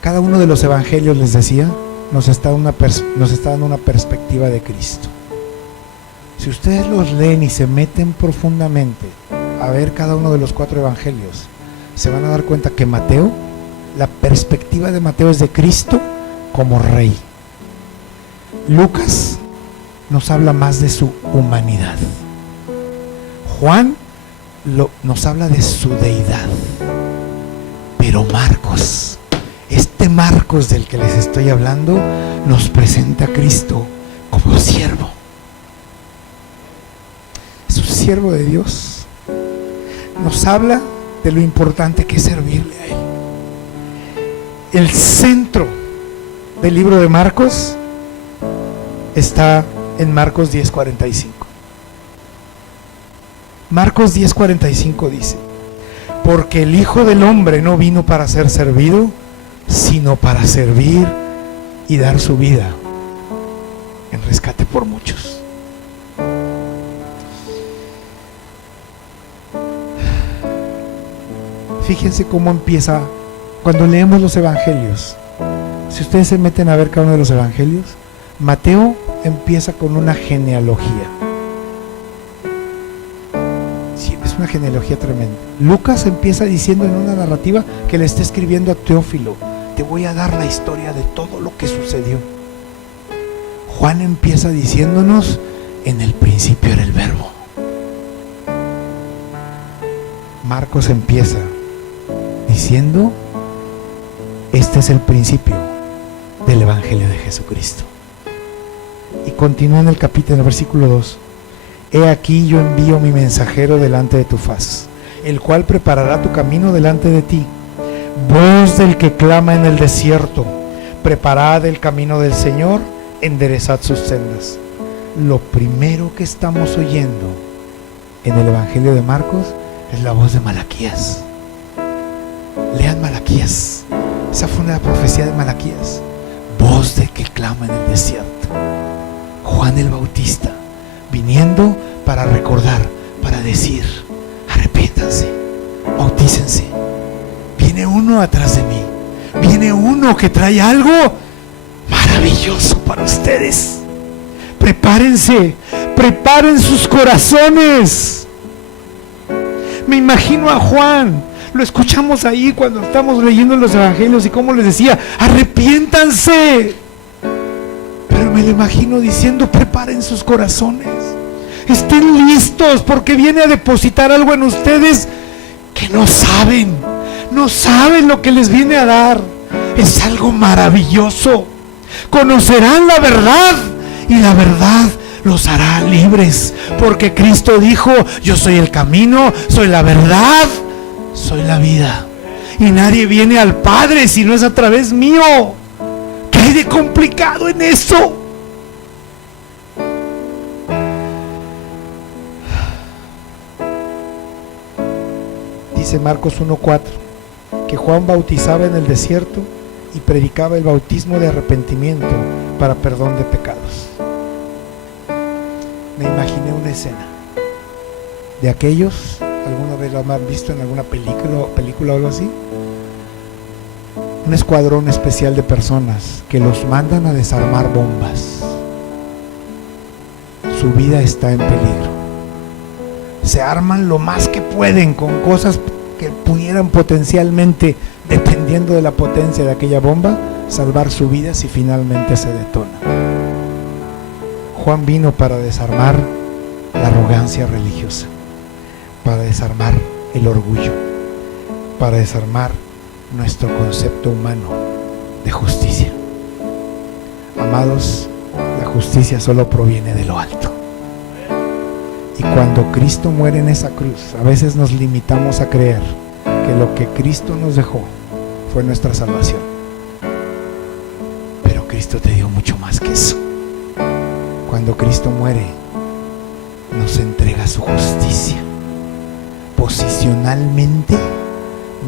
Cada uno de los evangelios, les decía, nos está dando una perspectiva de Cristo. Si ustedes los leen y se meten profundamente a ver cada uno de los 4 evangelios, se van a dar cuenta que Mateo, la perspectiva de Mateo es de Cristo como rey. Lucas nos habla más de su humanidad. Juan nos habla de su deidad. Pero Marcos, este Marcos del que les estoy hablando, nos presenta a Cristo como siervo. Es un siervo de Dios. Nos habla de lo importante que es servirle a Él. El centro del libro de Marcos está en Marcos 10:45. Marcos 10:45 dice: porque el Hijo del Hombre no vino para ser servido, sino para servir y dar su vida en rescate por muchos. Fíjense cómo empieza cuando leemos los evangelios. Si ustedes se meten a ver cada uno de los evangelios, Mateo empieza con una genealogía. Sí, es una genealogía tremenda. Lucas empieza diciendo en una narrativa que le está escribiendo a Teófilo: te voy a dar la historia de todo lo que sucedió. Juan empieza diciéndonos: en el principio era el Verbo. Marcos empieza diciendo: este es el principio del Evangelio de Jesucristo. Y continúa en el versículo 2: he aquí yo envío mi mensajero delante de tu faz, el cual preparará tu camino delante de ti. Voz del que clama en el desierto: preparad el camino del Señor, enderezad sus sendas. Lo primero que estamos oyendo en el Evangelio de Marcos es la voz de Malaquías. Lean Malaquías. Esa fue una profecía de Malaquías. Voz del que clama en el desierto. Juan el Bautista viniendo para recordar, para decir: arrepiéntanse, bautícense. Viene uno atrás de mí, viene uno que trae algo maravilloso para ustedes. Prepárense, preparen sus corazones. Me imagino a Juan, lo escuchamos ahí cuando estamos leyendo los evangelios, y como les decía: arrepiéntanse. Pero me lo imagino diciendo: preparen sus corazones, estén listos, porque viene a depositar algo en ustedes que no saben lo que les viene a dar. Es algo maravilloso. Conocerán la verdad y la verdad los hará libres, porque Cristo dijo: yo soy el camino, soy la verdad, soy la vida, y nadie viene al Padre si no es a través mío. ¿Qué hay de complicado en eso? Dice Marcos 1:4 que Juan bautizaba en el desierto y predicaba el bautismo de arrepentimiento para perdón de pecados. Me imaginé una escena de aquellos, alguna vez lo han visto en alguna película o algo así, un escuadrón especial de personas que los mandan a desarmar bombas. su vida está en peligro. Se arman lo más que pueden con cosas que pudieran potencialmente, dependiendo de la potencia de aquella bomba, salvar su vida si finalmente se detona. Juan vino para desarmar la arrogancia religiosa, para desarmar el orgullo, para desarmar nuestro concepto humano de justicia. Amados, la justicia solo proviene de lo alto. Y cuando Cristo muere en esa cruz, a veces nos limitamos a creer que lo que Cristo nos dejó fue nuestra salvación. Pero Cristo te dio mucho más que eso. Cuando Cristo muere, nos entrega su justicia. Posicionalmente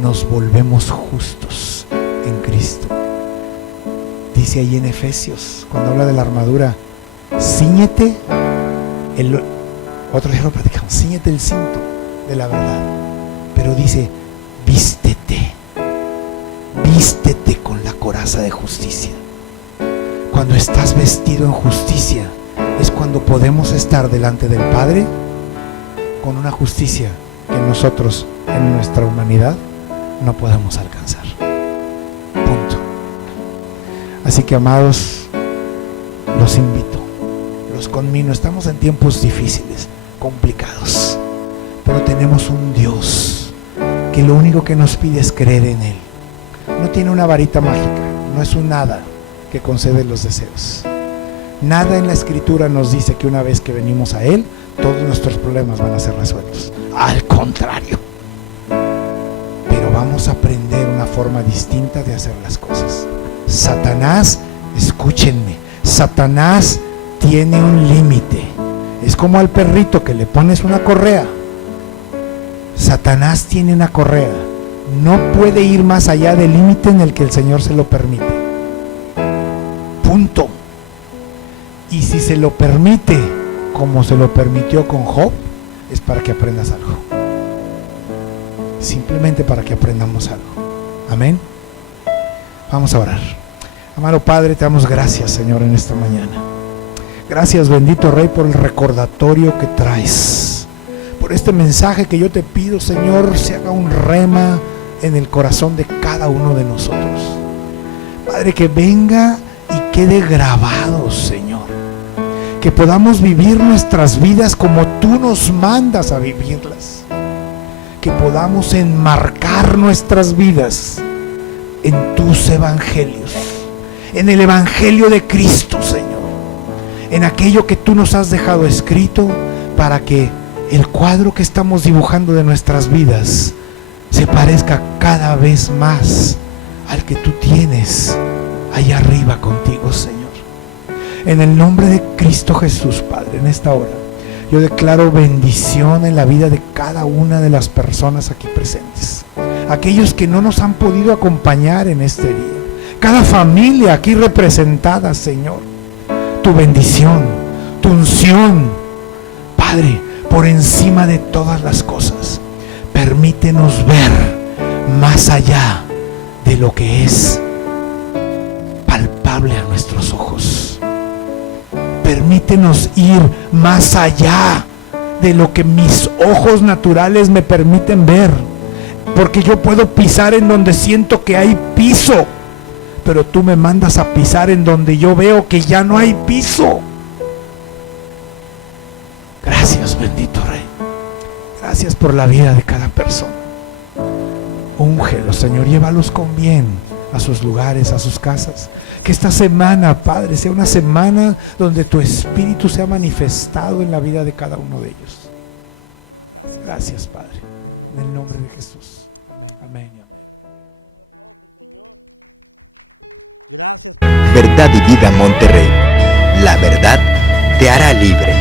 nos volvemos justos en Cristo. Dice ahí en Efesios, cuando habla de la armadura, cíñete otro día lo platicamos, cíñete el cinto de la verdad. Pero dice, vístete con la coraza de justicia. Cuando estás vestido en justicia, es cuando podemos estar delante del Padre con una justicia que nosotros en nuestra humanidad no podemos alcanzar. Punto. Así que, amados, los invito, los conmino. Estamos en tiempos difíciles, complicados, pero tenemos un Dios que lo único que nos pide es creer en Él. No tiene una varita mágica, no es un hada que concede los deseos. Nada en la Escritura nos dice que una vez que venimos a Él, todos nuestros problemas van a ser resueltos. Al contrario. Pero vamos a aprender una forma distinta de hacer las cosas. Satanás, escúchenme, Satanás tiene un límite. Es como al perrito que le pones una correa. Satanás tiene una correa. No puede ir más allá del límite en el que el Señor se lo permite. Punto. Y si se lo permite, como se lo permitió con Job, es para que aprendas algo. Simplemente para que aprendamos algo. Amén. Vamos a orar. Amado Padre, te damos gracias, Señor, en esta mañana. Gracias, bendito Rey, por el recordatorio que traes. Por este mensaje que yo te pido, Señor, se haga un rema en el corazón de cada uno de nosotros. Padre, que venga y quede grabado, Señor. Que podamos vivir nuestras vidas como tú nos mandas a vivirlas. Que podamos enmarcar nuestras vidas en tus evangelios, en el evangelio de Cristo, Señor, en aquello que tú nos has dejado escrito, para que el cuadro que estamos dibujando de nuestras vidas se parezca cada vez más al que tú tienes allá arriba contigo, Señor. En el nombre de Cristo Jesús, Padre, en esta hora yo declaro bendición en la vida de cada una de las personas aquí presentes, aquellos que no nos han podido acompañar en este día, cada familia aquí representada, Señor. Tu bendición, tu unción, Padre, por encima de todas las cosas, permítenos ver más allá de lo que es palpable a nuestros ojos. Permítenos ir más allá de lo que mis ojos naturales me permiten ver, porque yo puedo pisar en donde siento que hay piso, pero tú me mandas a pisar en donde yo veo que ya no hay piso. Gracias, bendito Rey. Gracias por la vida de cada persona. Úngelos, Señor, llévalos con bien a sus lugares, a sus casas. Que esta semana, Padre, sea una semana donde tu Espíritu sea manifestado en la vida de cada uno de ellos. Gracias, Padre, en el nombre de Jesús. Amén y amén. Verdad y Vida Monterrey. La verdad te hará libre.